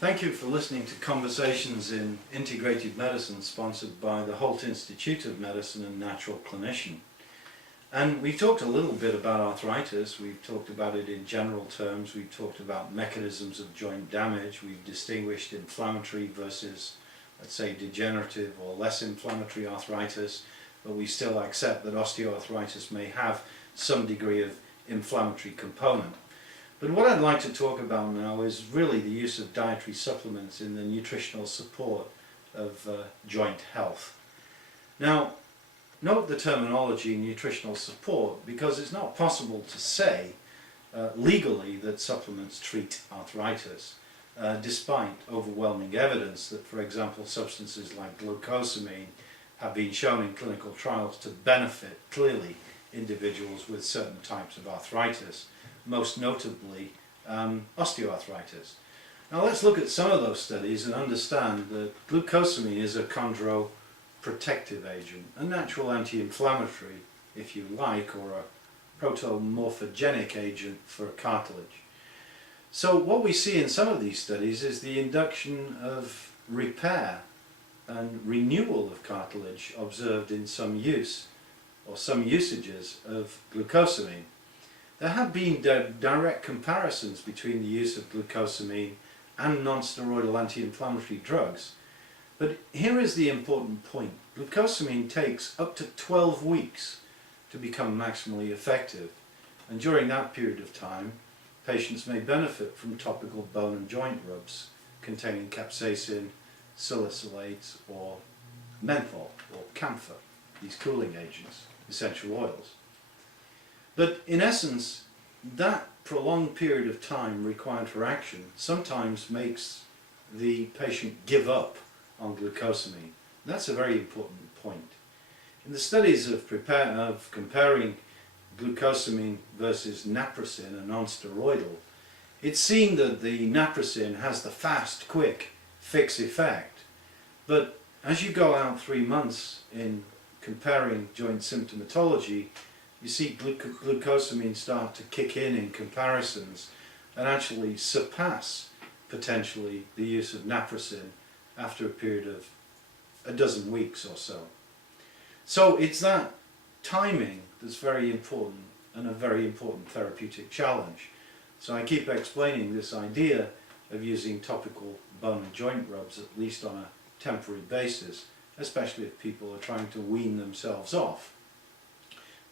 Thank you for listening to Conversations in Integrative Medicine, sponsored by the Holt Institute of Medicine and Natural Clinician. And we've talked a little bit about arthritis. We've talked about it in general terms. We've talked about mechanisms of joint damage. We've distinguished inflammatory versus, let's say, degenerative or less inflammatory arthritis, but we still accept that osteoarthritis may have some degree of inflammatory component. But what I'd like to talk about now is really the use of dietary supplements in the nutritional support of joint health. Now, note the terminology nutritional support, because it's not possible to say legally that supplements treat arthritis, despite overwhelming evidence that, for example, substances like glucosamine have been shown in clinical trials to benefit clearly individuals with certain types of arthritis, most notably osteoarthritis. Now let's look at some of those studies and understand that glucosamine is a chondroprotective agent, a natural anti-inflammatory, if you like, or a protomorphogenic agent for cartilage. So what we see in some of these studies is the induction of repair and renewal of cartilage observed in some use or some usages of glucosamine. There have been direct comparisons between the use of glucosamine and non-steroidal anti-inflammatory drugs. But here is the important point. Glucosamine takes up to 12 weeks to become maximally effective, and during that period of time patients may benefit from topical bone and joint rubs containing capsaicin, salicylates or menthol or camphor, these cooling agents, essential oils. But in essence, that prolonged period of time required for action sometimes makes the patient give up on glucosamine. That's a very important point. In the studies of comparing glucosamine versus naproxen, a non-steroidal, it's seen that the naproxen has the fast, quick fix effect. But as you go out 3 months in comparing joint symptomatology, you see glucosamine start to kick in comparisons and actually surpass potentially the use of naproxen after a period of a dozen weeks or so. So it's that timing that's very important and a very important therapeutic challenge. So I keep explaining this idea of using topical bone and joint rubs, at least on a temporary basis, especially if people are trying to wean themselves off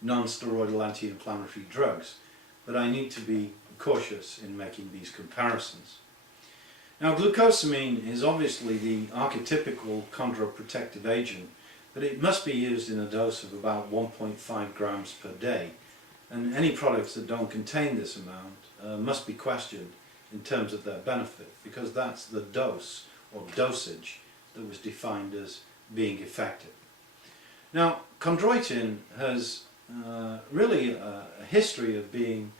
non-steroidal anti-inflammatory drugs. But I need to be cautious in making these comparisons. Now, glucosamine is obviously the archetypical chondroprotective agent, but it must be used in a dose of about 1.5 grams per day, and any products that don't contain this amount must be questioned in terms of their benefit, because that's the dose or dosage that was defined as being effective. Now, chondroitin has really a history of being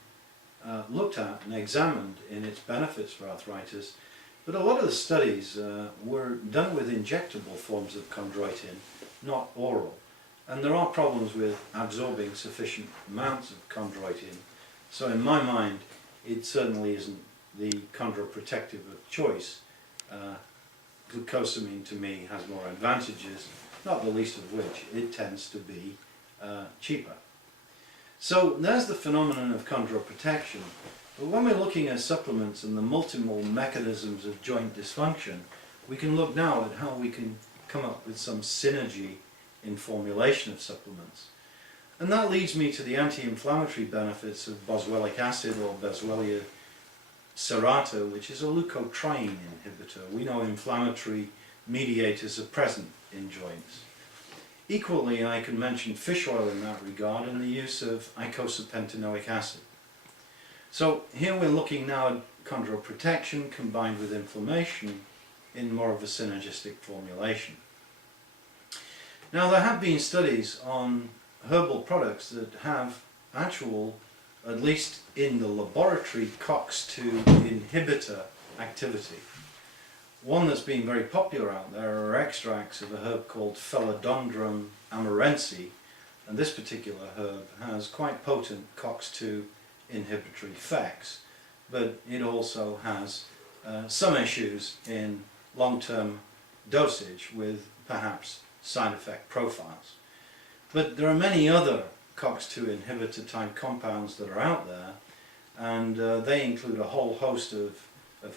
looked at and examined in its benefits for arthritis, but a lot of the studies were done with injectable forms of chondroitin, not oral, and there are problems with absorbing sufficient amounts of chondroitin. So in my mind, it certainly isn't the chondroprotective of choice. Glucosamine to me has more advantages, not the least of which it tends to be cheaper. So there's the phenomenon of chondroprotection. But when we're looking at supplements and the multiple mechanisms of joint dysfunction, we can look now at how we can come up with some synergy in formulation of supplements. And that leads me to the anti-inflammatory benefits of boswellic acid, or Boswellia serrata, which is a leukotriene inhibitor. We know inflammatory mediators are present in joints. Equally, I can mention fish oil in that regard, and the use of eicosapentaenoic acid. So here we're looking now at chondroprotection combined with inflammation in more of a synergistic formulation. Now, there have been studies on herbal products that have actual, at least in the laboratory, COX-2 inhibitor activity. One that's been very popular out there are extracts of a herb called Philodendron amorensis, and this particular herb has quite potent COX-2 inhibitory effects, but it also has some issues in long-term dosage with perhaps side effect profiles. But there are many other COX-2 inhibitor type compounds that are out there, and they include a whole host of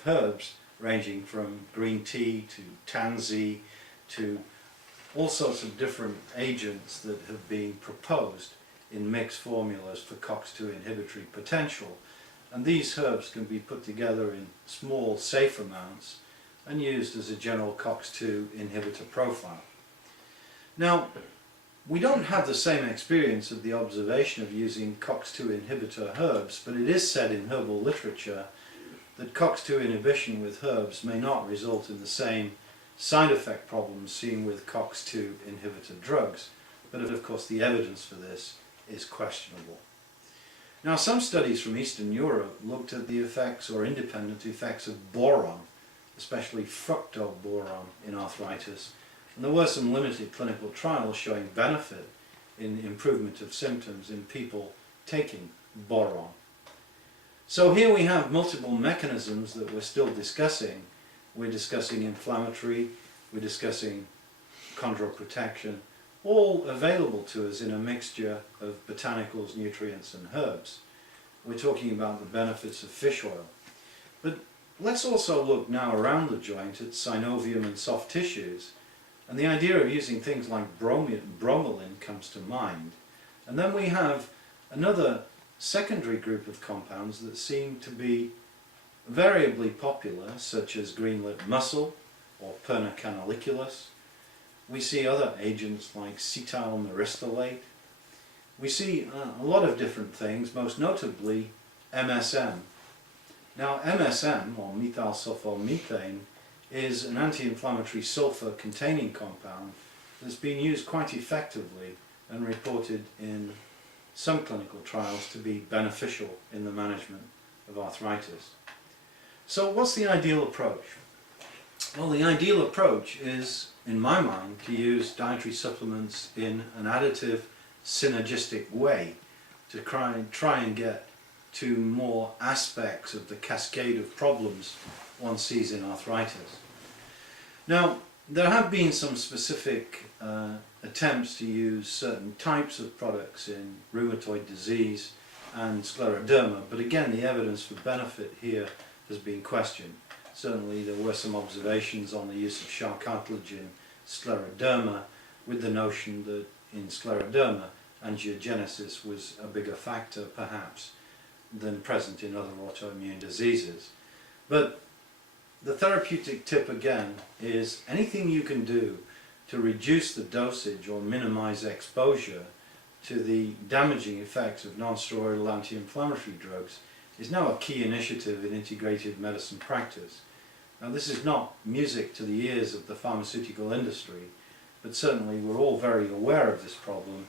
herbs ranging from green tea to tansy to all sorts of different agents that have been proposed in mixed formulas for COX-2 inhibitory potential. And these herbs can be put together in small, safe amounts and used as a general COX-2 inhibitor profile. Now, we don't have the same experience of the observation of using COX-2 inhibitor herbs, but it is said in herbal literature that COX-2 inhibition with herbs may not result in the same side effect problems seen with COX-2 inhibitor drugs, but of course the evidence for this is questionable. Now, some studies from Eastern Europe looked at the effects or independent effects of boron, especially fructoboron in arthritis, and there were some limited clinical trials showing benefit in improvement of symptoms in people taking boron. So here we have multiple mechanisms that we're still discussing. We're discussing inflammatory, we're discussing chondroprotection, all available to us in a mixture of botanicals, nutrients and herbs. We're talking about the benefits of fish oil. But let's also look now around the joint at synovium and soft tissues. And the idea of using things like bromelain comes to mind. And then we have another secondary group of compounds that seem to be variably popular, such as green-lit mussel or Perna canaliculus. We see other agents like cetyl myristalate. We see a lot of different things, most notably MSM. Now, MSM, or methylsulfomethane, is an anti-inflammatory sulfur-containing compound that's been used quite effectively and reported in some clinical trials to be beneficial in the management of arthritis. So what's the ideal approach? Well, the ideal approach is, in my mind, to use dietary supplements in an additive, synergistic way to try and get to more aspects of the cascade of problems one sees in arthritis. Now, there have been some specific attempts to use certain types of products in rheumatoid disease and scleroderma, but again the evidence for benefit here has been questioned. Certainly there were some observations on the use of shark cartilage in scleroderma, with the notion that in scleroderma angiogenesis was a bigger factor perhaps than present in other autoimmune diseases. But the therapeutic tip again is anything you can do to reduce the dosage or minimize exposure to the damaging effects of non-steroidal anti-inflammatory drugs is now a key initiative in integrative medicine practice. Now, this is not music to the ears of the pharmaceutical industry, but certainly we're all very aware of this problem,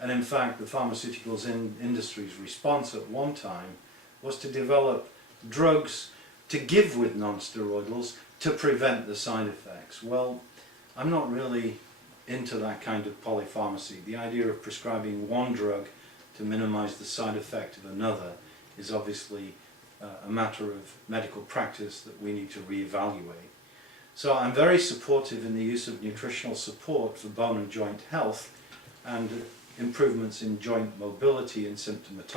and in fact the pharmaceuticals industry's response at one time was to develop drugs to give with non-steroidals to prevent the side effects. Well, I'm not really into that kind of polypharmacy. The idea of prescribing one drug to minimize the side effect of another is obviously a matter of medical practice that we need to reevaluate. So I'm very supportive in the use of nutritional support for bone and joint health and improvements in joint mobility and symptomatology.